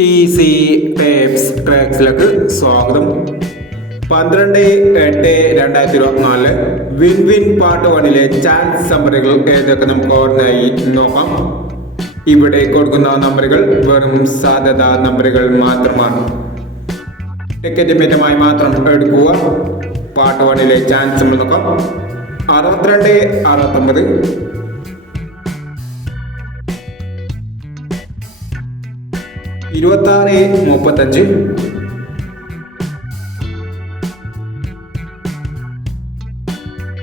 Easy tapes ട്രാക്സിലേക്ക് സ്വാഗതം. പന്ത്രണ്ട് എട്ട് രണ്ടായിരത്തി ഇരുപത്തിനാല് വിൻ വിൻ പാർട്ട് വണ്ണിലെ ചാൻസ് നമ്പറുകൾ ഏതൊക്കെ നമുക്ക് ഓർമ്മയായി നോക്കാം. ഇവിടെ കൊടുക്കുന്ന നമ്പറുകൾ വെറും സാധ്യത നമ്പറുകൾ മാത്രമാണ്. ടിക്കറ്റ് മിതമായി മാത്രം എടുക്കുക. പാർട്ട് വണ്ണിലെ ചാൻസ് നമ്മൾ നോക്കാം. അറുപത്തിരണ്ട് അറുപത്തൊമ്പത് ഇരുപത്താറ് മുപ്പത്തഞ്ച്.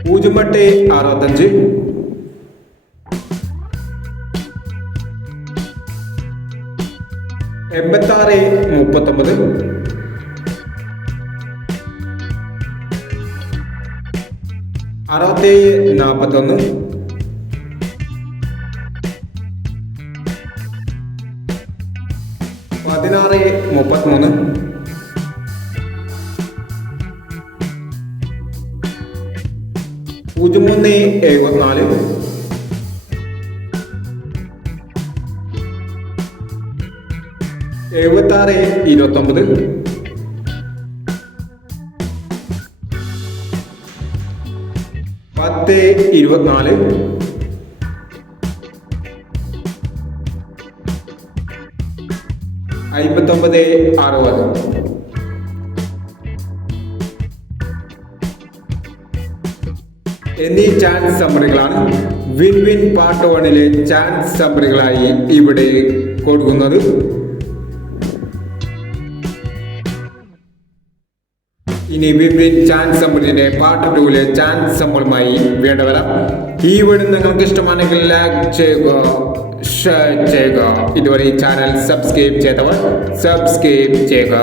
പൂജ്യം എട്ട് അറുപത്തഞ്ച്. എൺപത്താറ് മുപ്പത്തൊമ്പത്. അറുപത്തേഴ് നാൽപ്പത്തൊന്ന് പതിനാറ് മുപ്പത്തിമൂന്ന്. പൂജ്യം മൂന്ന് എഴുപത്തിനാല്. എഴുപത്തി ആറ് ഇരുപത്തൊമ്പത് പത്ത് ഇരുപത്തിനാല്. അമ്പത്തൊമ്പത് അറുപത്. എന്നീ ചാൻസ് സമ്മറികളാണ് വിൻ വിൻ പാർട്ട് വണ്ണിലെ ചാൻസ് സമ്മറികളായി ഇവിടെ കൊടുക്കുന്നത്. ഇനി വിൻ ചാൻസ് സമ്പിളിന്റെ പാർട്ട് ടൂവിലെ ചാൻസ് സമ്പിളുമായി വേണ്ട വരാം. ഈ വീഡിയോ നിങ്ങൾക്ക് ഇഷ്ടമാണെങ്കിൽ ലൈക്ക് ചെയ്യുക ഷെയർ ചെയ്യുക. ഇതുവരെ ഈ ചാനൽ സബ്സ്ക്രൈബ് ചെയ്തവർ സബ്സ്ക്രൈബ് ചെയ്യുക.